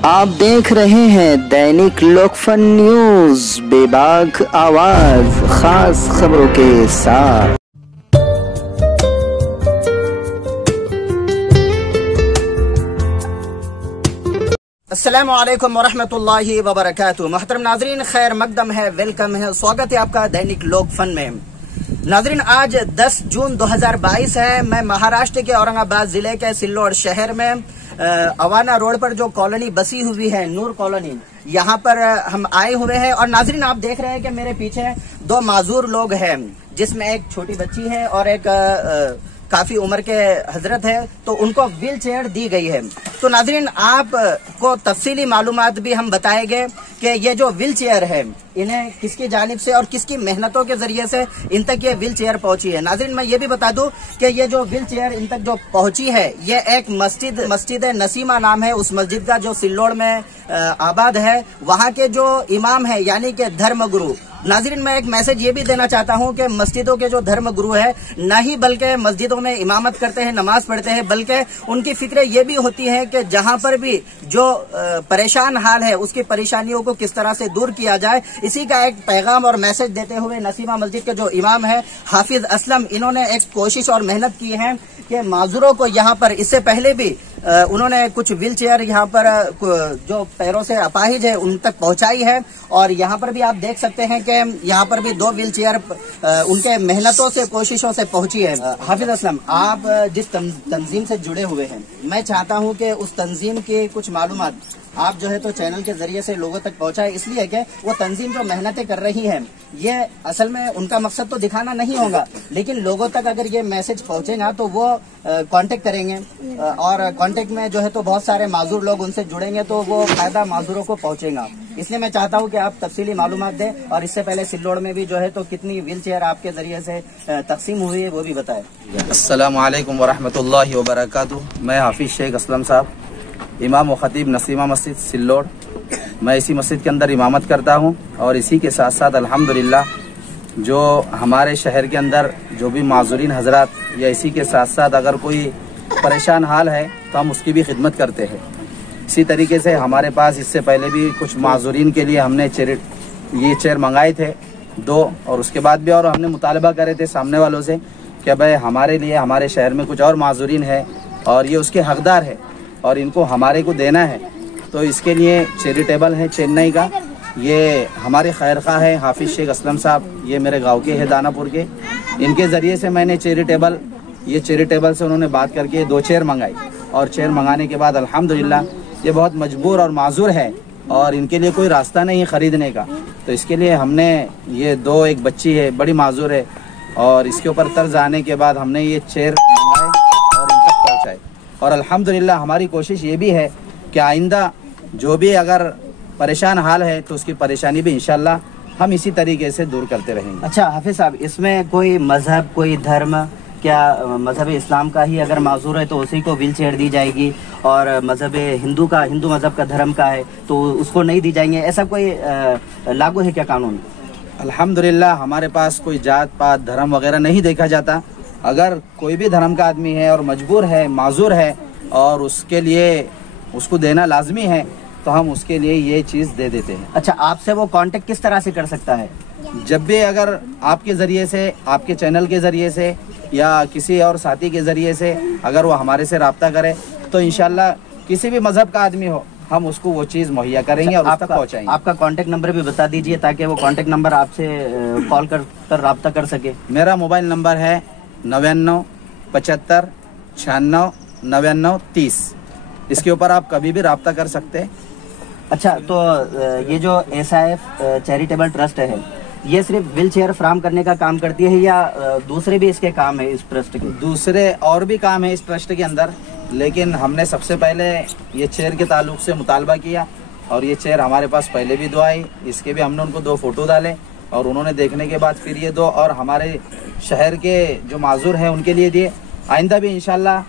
आप देख रहे हैं दैनिक लोकफन न्यूज, बेबाक आवाज, खास खबरों के साथ। अस्सलामु अलैकुम वरहमतुल्लाहि वबरकातुहू। मोहतरम नाजरीन, खैर मकदम है, वेलकम है, स्वागत है आपका दैनिक लोकफन में। नाजरीन, आज 10 जून 2022 है। मैं महाराष्ट्र के औरंगाबाद जिले के सिल्लोड शहर में अवाना रोड पर जो कॉलोनी बसी हुई है, नूर कॉलोनी, यहाँ पर हम आए हुए हैं। और नाजरीन, आप देख रहे हैं कि मेरे पीछे दो माजूर लोग हैं, जिसमें एक छोटी बच्ची है और एक काफी उम्र के हजरत है, तो उनको व्हील चेयर दी गई है। तो नाजरीन, आपको तफसीली मालूमात भी हम बताएंगे कि ये जो व्हील चेयर है, इन्हें किसकी जानिब से और किसकी मेहनतों के जरिए से इन तक ये व्हील चेयर पहुंची है। नाजरीन, मैं ये भी बता दूं कि ये जो व्हील चेयर इन तक जो पहुंची है, ये एक मस्जिद नसीमा नाम है उस मस्जिद का, जो सिल्लोड में आबाद है। वहाँ के जो इमाम है, यानी कि धर्म गुरु। नाजरीन, मैं एक मैसेज ये भी देना चाहता हूँ कि मस्जिदों के जो धर्म गुरु है, न ही बल्कि मस्जिदों में इमामत करते हैं, नमाज पढ़ते हैं, बल्कि उनकी फिक्र ये भी होती है कि जहाँ पर भी जो परेशान हाल है, उसकी परेशानियों को किस तरह से दूर किया जाए। इसी का एक पैगाम और मैसेज देते हुए नसीमा मस्जिद के जो इमाम है हाफिज असलम, इन्होंने एक कोशिश और मेहनत की है कि माजूरों को यहाँ पर, इससे पहले भी उन्होंने कुछ व्हील चेयर यहाँ पर जो पैरों से अपाहिज है उन तक पहुंचाई है। और यहाँ पर भी आप देख सकते हैं कि यहाँ पर भी 2 व्हील चेयर उनके मेहनतों से, कोशिशों से पहुंची है। हाफिज असलम, आप जिस तंजीम से जुड़े हुए हैं, मैं चाहता हूँ कि उस तंजीम की कुछ मालूमात आप जो है तो चैनल के जरिए से लोगों तक पहुंचाए, इसलिए कि वो तंजीम जो मेहनतें कर रही है, ये असल में उनका मकसद तो दिखाना नहीं होगा, लेकिन लोगों तक अगर ये मैसेज पहुंचेगा तो वो कांटेक्ट करेंगे, और कांटेक्ट में जो है तो बहुत सारे माजूर लोग उनसे जुड़ेंगे, तो वो फायदा माजूरों को पहुंचेगा। इसलिए मैं चाहता हूं कि आप तफसीली मालूमात दें, और इससे पहले सिल्लोड में भी जो है तो कितनी व्हील चेयर आपके जरिए से तकसीम हुई है वो भी बताएं। अस्सलामु अलैकुम वरहमतुल्लाहि वबरकातुहू। मैं हाफिज शेख असलम साहब, इमाम व खतीब नसीमा मस्जिद सिल्लोड। मैं इसी मस्जिद के अंदर इमामत करता हूं, और इसी के साथ साथ अल्हम्दुलिल्लाह जो हमारे शहर के अंदर जो भी माजूरीन हजरात, या इसी के साथ साथ अगर कोई परेशान हाल है तो हम उसकी भी खिदमत करते हैं। इसी तरीके से हमारे पास इससे पहले भी कुछ माजूरीन के लिए हमने ये चेयर मंगाए थे 2, और उसके बाद भी और हमने मुतालबा करे थे सामने वालों से कि भाई हमारे लिए, हमारे शहर में कुछ और माजूरीन है और ये उसके हकदार है और इनको हमारे को देना है। तो इसके लिए चैरिटेबल है चेन्नई का, ये हमारे खैर खा है हाफिज शेख असलम साहब, ये मेरे गांव के हैं दानापुर के। इनके ज़रिए से मैंने चैरिटेबल से उन्होंने बात करके 2 चेयर मंगाई, और चेयर मंगाने के बाद अल्हम्दुलिल्लाह ये बहुत मजबूर और माजूर है और इनके लिए कोई रास्ता नहीं ख़रीदने का। तो इसके लिए हमने ये 2, एक बच्ची है बड़ी माजूर है, और इसके ऊपर तर्ज आने के बाद हमने ये चेयर मंगाए और इन तक पहुँचाए। और अल्हम्दुलिल्लाह हमारी कोशिश ये भी है कि आइंदा जो भी अगर परेशान हाल है तो उसकी परेशानी भी इंशाल्लाह हम इसी तरीके से दूर करते रहेंगे। अच्छा हाफिज साहब, इसमें कोई मजहब, कोई धर्म, क्या मजहब इस्लाम का ही अगर माजूर है तो उसी को व्हील चेयर दी जाएगी, और मजहब हिंदू मजहब का धर्म का है तो उसको नहीं दी जाएंगे, ऐसा कोई लागू है क्या कानून? अल्हम्दुलिल्लाह हमारे पास कोई जात पात धर्म वगैरह नहीं देखा जाता। अगर कोई भी धर्म का आदमी है और मजबूर है, माजूर है, और उसके लिए उसको देना लाजमी है, तो हम उसके लिए ये चीज़ दे देते हैं। अच्छा, आपसे वो कांटेक्ट किस तरह से कर सकता है? जब भी अगर आपके ज़रिए से, आपके चैनल के ज़रिए से, या किसी और साथी के ज़रिए से अगर वो हमारे से रब्ता करे, तो इंशाल्लाह किसी भी मज़हब का आदमी हो, हम उसको वो चीज़ मुहैया करेंगे और उस तक पहुँचाएंगे। आपका कांटेक्ट नंबर भी बता दीजिए ताकि वो कांटेक्ट नंबर आपसे कॉल कर रब्ता कर सके। मेरा मोबाइल नंबर है 99 75 96 99 30। इसके ऊपर आप कभी भी रब्ता कर सकते हैं। अच्छा, तो ये जो SIF चैरिटेबल ट्रस्ट है, ये सिर्फ व्हील चेयर फ्राहम करने का काम करती है या दूसरे भी इसके काम है इस ट्रस्ट के? दूसरे और भी काम है इस ट्रस्ट के अंदर, लेकिन हमने सबसे पहले ये चेयर के ताल्लुक से मुतालबा किया, और ये चेयर हमारे पास पहले भी 2 आई, इसके भी हमने उनको 2 फोटो डाले, और उन्होंने देखने के बाद फिर ये 2 और हमारे शहर के जो माजूर हैं उनके लिए दिए। आइंदा भी इंशाल्लाह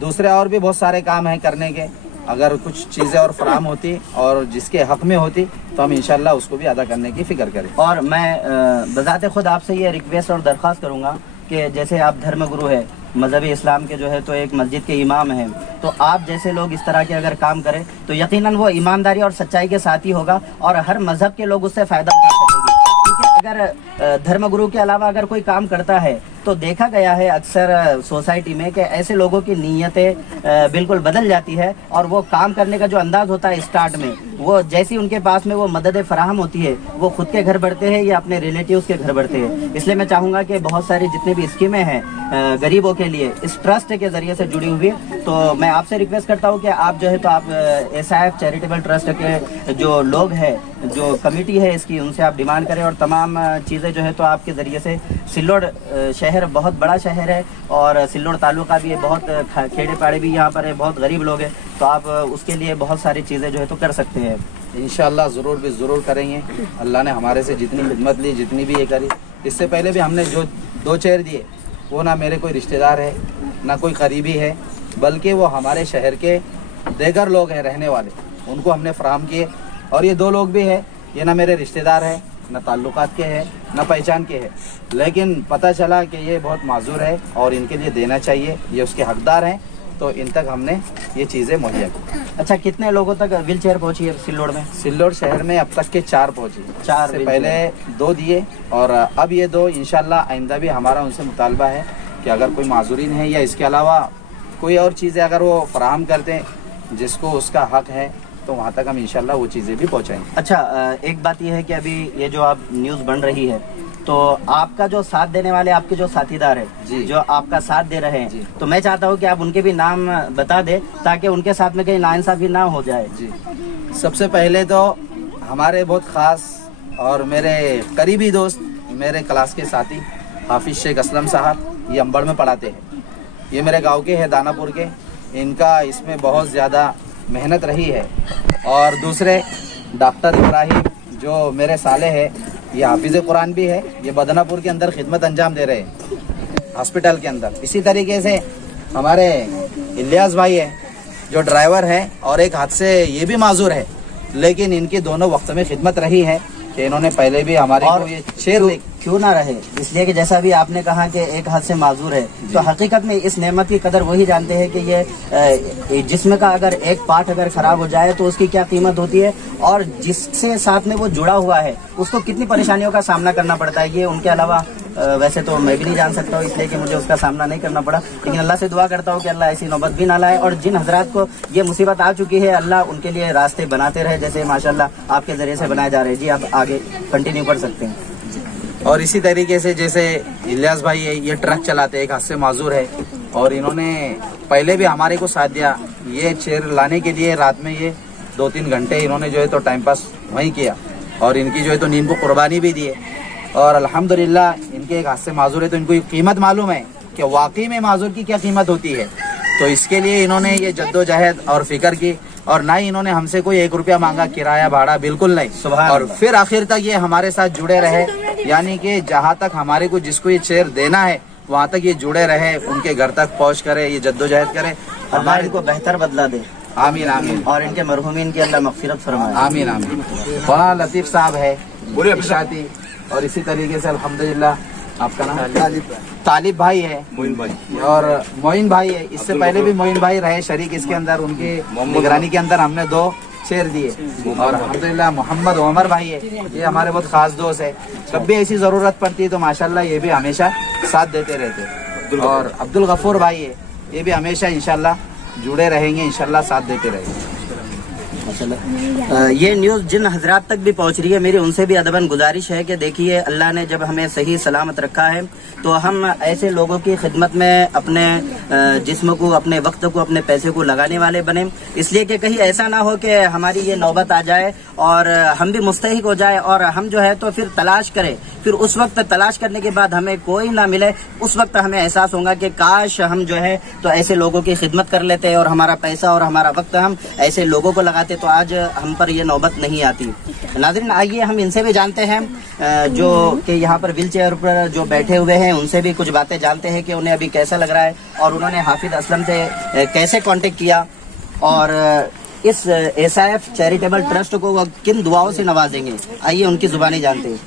दूसरे और भी बहुत सारे काम हैं करने के, अगर कुछ चीज़ें और फराहम होती और जिसके हक में होती तो हम इंशाल्लाह उसको भी अदा करने की फ़िक्र करें। और मैं बज़ाते खुद आपसे ये रिक्वेस्ट और दरख्वास्त करूँगा कि जैसे आप धर्म गुरु है, मजहब इस्लाम के जो है तो एक मस्जिद के इमाम हैं, तो तो आप जैसे लोग इस तरह के अगर काम करें तो यकीनन वो ईमानदारी और सच्चाई के साथ ही होगा और हर मजहब के लोग उससे फायदा उठा सकेंगे। अगर धर्मगुरु के अलावा अगर कोई काम करता है तो देखा गया है अक्सर सोसाइटी में कि ऐसे लोगों की नीयतें बिल्कुल बदल जाती है और वो काम करने का जो अंदाज होता है स्टार्ट में, वो जैसी उनके पास में वो मदद फराहम होती है वो खुद के घर बढ़ते हैं या अपने रिलेटिव्स के घर बढ़ते हैं। इसलिए मैं चाहूँगा कि बहुत सारी जितनी भी स्कीमें हैं गरीबों के लिए इस ट्रस्ट के जरिए से जुड़ी हुई, तो मैं आपसे रिक्वेस्ट करता हूँ कि आप जो है तो आप SIF चैरिटेबल ट्रस्ट के जो लोग हैं, जो कमेटी है इसकी, उनसे आप डिमांड करें और तमाम चीज़ें जो है तो आपके ज़रिए से सिल्लोड शहर बहुत बड़ा शहर है और सिल्लोड तालुका भी है, बहुत खेड़े पाड़े भी यहाँ पर है, बहुत गरीब लोग हैं, तो आप उसके लिए बहुत सारी चीज़ें जो है तो कर सकते हैं। इंशाल्लाह ज़रूर करेंगे। अल्लाह ने हमारे से जितनी खिदमत ली, जितनी भी ये करी, इससे पहले भी हमने जो 2 चेयर दिए वो ना मेरे कोई रिश्तेदार है ना कोई करीबी है, बल्कि वो हमारे शहर के देगर लोग हैं रहने वाले, उनको हमने फराहम किए। और ये 2 लोग भी है, ये ना मेरे रिश्तेदार है, ना ताल्लुकात के हैं, ना पहचान के हैं, लेकिन पता चला कि ये बहुत माजूर है और इनके लिए देना चाहिए, ये उसके हकदार हैं, तो इन तक हमने ये चीज़ें मुहैया की। अच्छा, कितने लोगों तक व्हील चेयर पहुँची है सिल्लोड में? सिल्लोड शहर में अब तक के 4 पहुँची। 4 से पहले 2 दिए और अब ये 2 इंशाल्लाह आइंदा भी हमारा उनसे मुतालबा है कि अगर कोई माजूरीन है या इसके अलावा कोई और चीज़ें अगर वो फराहम करते हैं जिसको उसका हक है, तो वहाँ तक हम इंशाल्लाह वो चीज़ें भी पहुँचाएंगे। अच्छा, एक बात ये है कि अभी ये जो आप न्यूज़ बन रही है, तो आपका जो साथ देने वाले आपके जो साथीदार है जो आपका साथ दे रहे हैं, तो मैं चाहता हूँ कि आप उनके भी नाम बता दें ताकि उनके साथ में कहीं नाइंसाफी ना हो जाए। जी, सबसे पहले तो हमारे बहुत ख़ास और मेरे करीबी दोस्त, मेरे क्लास के साथी हाफिज शेख असलम साहब, ये अंबड़ में पढ़ाते हैं, ये मेरे गाँव के हैं, दानापुर के, इनका इसमें बहुत ज़्यादा मेहनत रही है। और दूसरे डॉक्टर इब्राहिम जो मेरे साले हैं, ये हाफिज कुरान भी है, ये बदनापुर के अंदर खिदमत अंजाम दे रहे हैं हॉस्पिटल के अंदर। इसी तरीके से हमारे इलियास भाई है जो ड्राइवर है और एक हाथ से ये भी माजूर है, लेकिन इनकी दोनों वक्त में खिदमत रही है कि इन्होंने पहले भी हमारे को ये शेर क्यों ना रहे, इसलिए कि जैसा भी आपने कहा कि एक हाथ से माजूर है, तो हकीकत में इस नेमत की कदर वही जानते हैं कि ये जिस्म का अगर एक पार्ट अगर खराब हो जाए तो उसकी क्या कीमत होती है और जिससे साथ में वो जुड़ा हुआ है उसको कितनी परेशानियों का सामना करना पड़ता है। ये उनके अलावा वैसे तो मैं भी नहीं जान सकता हूँ, इसलिए कि मुझे उसका सामना नहीं करना पड़ा, लेकिन अल्लाह से दुआ करता हूँ कि अल्लाह ऐसी नौबत भी ना लाए और जिन हजरात को ये मुसीबत आ चुकी है अल्लाह उनके लिए रास्ते बनाते रहे, जैसे माशाल्लाह आपके जरिए से बनाए जा रहे हैं। जी, आप आगे कंटिन्यू कर सकते हैं। और इसी तरीके से जैसे इलियास भाई है, ये ट्रक चलाते, एक हाथ से माजूर है और इन्होंने पहले भी हमारे को साथ दिया। ये चेयर लाने के लिए रात में ये 2-3 घंटे इन्होंने जो है तो टाइम पास वहीं किया और इनकी जो है तो नींद को कुर्बानी भी दी है। और अल्हम्दुलिल्लाह इनके एक हाथ से माजूर है तो इनको कीमत मालूम है कि वाकई में माजूर की क्या कीमत होती है, तो इसके लिए इन्होंने ये जद्दोजहद और फिक्र की और ना ही इन्होंने हमसे कोई 1 रुपया मांगा किराया भाड़ा, बिल्कुल नहीं। और फिर आखिर तक ये हमारे साथ जुड़े रहे, यानी कि जहाँ तक हमारे को जिसको ये चेयर देना है वहाँ तक ये जुड़े रहे, उनके घर तक पहुँच करे, ये जद्दोजहद करे, हमारे को बेहतर बदला दे। आमीन आमीन। और इनके मरहुमीन की अल्लाह मग़फ़िरत फरमाए। आमीन आमीन। मौलाना लतीफ़ साहब है इशाती, और इसी तरीके से अल्हम्दुलिल्लाह आपका नाम तालिब भाई है, मोइन भाई और मोइन भाई है। इससे पहले भी मोइन भाई रहे शरीक इसके अंदर, उनकी निगरानी के अंदर हमने 2 चेयर दिए। और अल्हम्दुलिल्लाह मोहम्मद उमर भाई है, ये हमारे बहुत खास दोस्त है, जब भी ऐसी जरूरत पड़ती है तो माशाल्लाह ये भी हमेशा साथ देते रहते। और अब्दुल गफूर भाई है, ये भी हमेशा इंशाल्लाह जुड़े रहेंगे, इंशाल्लाह साथ देते रहेंगे। ये न्यूज़ जिन हजरात तक भी पहुंच रही है, मेरी उनसे भी अदबन गुजारिश है कि देखिए अल्लाह ने जब हमें सही सलामत रखा है तो हम ऐसे लोगों की खिदमत में अपने जिस्म को, अपने वक्त को, अपने पैसे को लगाने वाले बने, इसलिए कि कहीं ऐसा ना हो कि हमारी ये नौबत आ जाए और हम भी मुस्तहिक हो जाए और हम जो है तो फिर तलाश करें, फिर उस वक्त तलाश करने के बाद हमें कोई ना मिले, उस वक्त हमें एहसास होगा कि काश हम जो है तो ऐसे लोगों की खिदमत कर लेते और हमारा पैसा और हमारा वक्त हम ऐसे लोगों को लगाते तो आज हम पर ये नौबत नहीं आती। नाज़रीन, आइए हम इनसे भी जानते हैं जो कि यहाँ पर व्हील चेयर पर जो बैठे हुए हैं, उनसे भी कुछ बातें जानते हैं कि उन्हें अभी कैसा लग रहा है और उन्होंने हाफिज असलम से कैसे कांटेक्ट किया और इस SIF चैरिटेबल ट्रस्ट को वो किन दुआओं से नवाजेंगे। आइए उनकी जुबानी जानते हैं।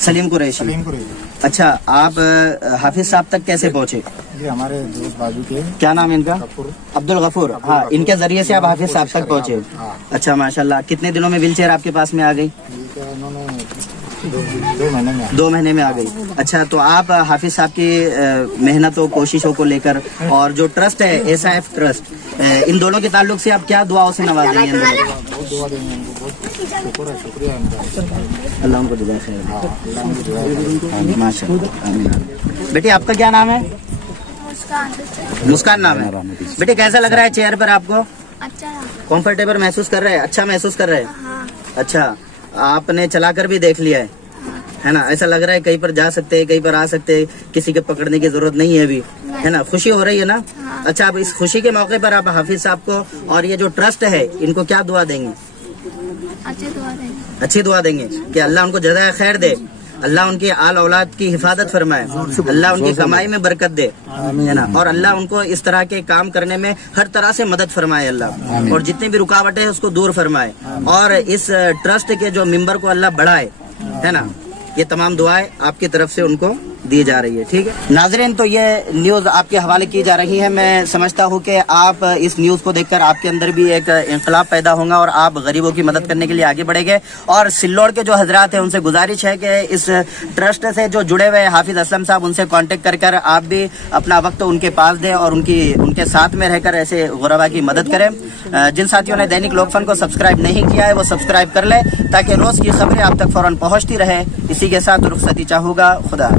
सलीम कुरैशी। अच्छा, आप हाफिज साहब तक कैसे पहुँचे? ये हमारे दोस्त बाजू के। क्या नाम है इनका? अब्दुल गफूर। हाँ, इनके जरिए से आप हाफिज साहब तक पहुँचे। अच्छा माशाल्लाह। कितने दिनों में व्हीलचेयर आपके पास में आ गई? उन्होंने 2 महीने में। 2 महीने में आ गई। अच्छा, तो आप हाफिज साहब की मेहनतों कोशिशों को लेकर और जो ट्रस्ट है SIF ट्रस्ट, इन दोनों के ताल्लुक से आप क्या दुआओं से नवाजेंगे? बहुत दुआ देंगे इनको, बहुत शुक्रिया इनका। अल्लाह उनको दुआ खैर। माशाल्लाह, आमीन। बेटी आपका क्या नाम है? मुस्कान नाम है। बेटी कैसा लग रहा है चेयर पर आपको? अच्छा, कंफर्टेबल महसूस कर रहे हैं? अच्छा महसूस कर रहे हैं? हाँ, अच्छा, आपने चलाकर भी देख लिया है ना? ऐसा लग रहा है कहीं पर जा सकते हैं, कहीं पर आ सकते हैं, किसी के पकड़ने की जरूरत नहीं है अभी, है ना? खुशी हो रही है ना? हाँ। अच्छा, अब इस खुशी के मौके पर आप हाफिज साहब को और ये जो ट्रस्ट है इनको क्या दुआ देंगे? अच्छी दुआ देंगे कि अल्लाह उनको जज़ाए खैर दे, अल्लाह उनकी आल औलाद की हिफाजत फरमाए, अल्लाह उनकी कमाई में बरकत दे, है ना? और अल्लाह उनको इस तरह के काम करने में हर तरह से मदद फरमाए अल्लाह, और जितनी भी रुकावटें हैं उसको दूर फरमाए, और इस ट्रस्ट के जो मेंबर को अल्लाह बढ़ाए, है ना? ये तमाम दुआएं आपकी तरफ से उनको दी जा रही है। ठीक है नाजरीन, तो ये न्यूज आपके हवाले की जा रही है। मैं समझता हूँ कि आप इस न्यूज को देखकर आपके अंदर भी एक इंकलाब पैदा होगा और आप गरीबों की मदद करने के लिए आगे बढ़ेंगे। और सिल्लोड़ के जो हजरात हैं उनसे गुजारिश है कि इस ट्रस्ट से जो जुड़े हुए हाफिज असलम साहब, उनसे कांटेक्ट कर आप भी अपना वक्त उनके पास दें और उनके साथ में रहकर ऐसे गुरबा की मदद करें। जिन साथियों ने दैनिक लोकफन को सब्सक्राइब नहीं किया है वो सब्सक्राइब कर ले, ताकि रोज की खबरें आप तक फौरन पहुँचती रहे। इसी के साथ रुखसती चाहूँगा। खुदा।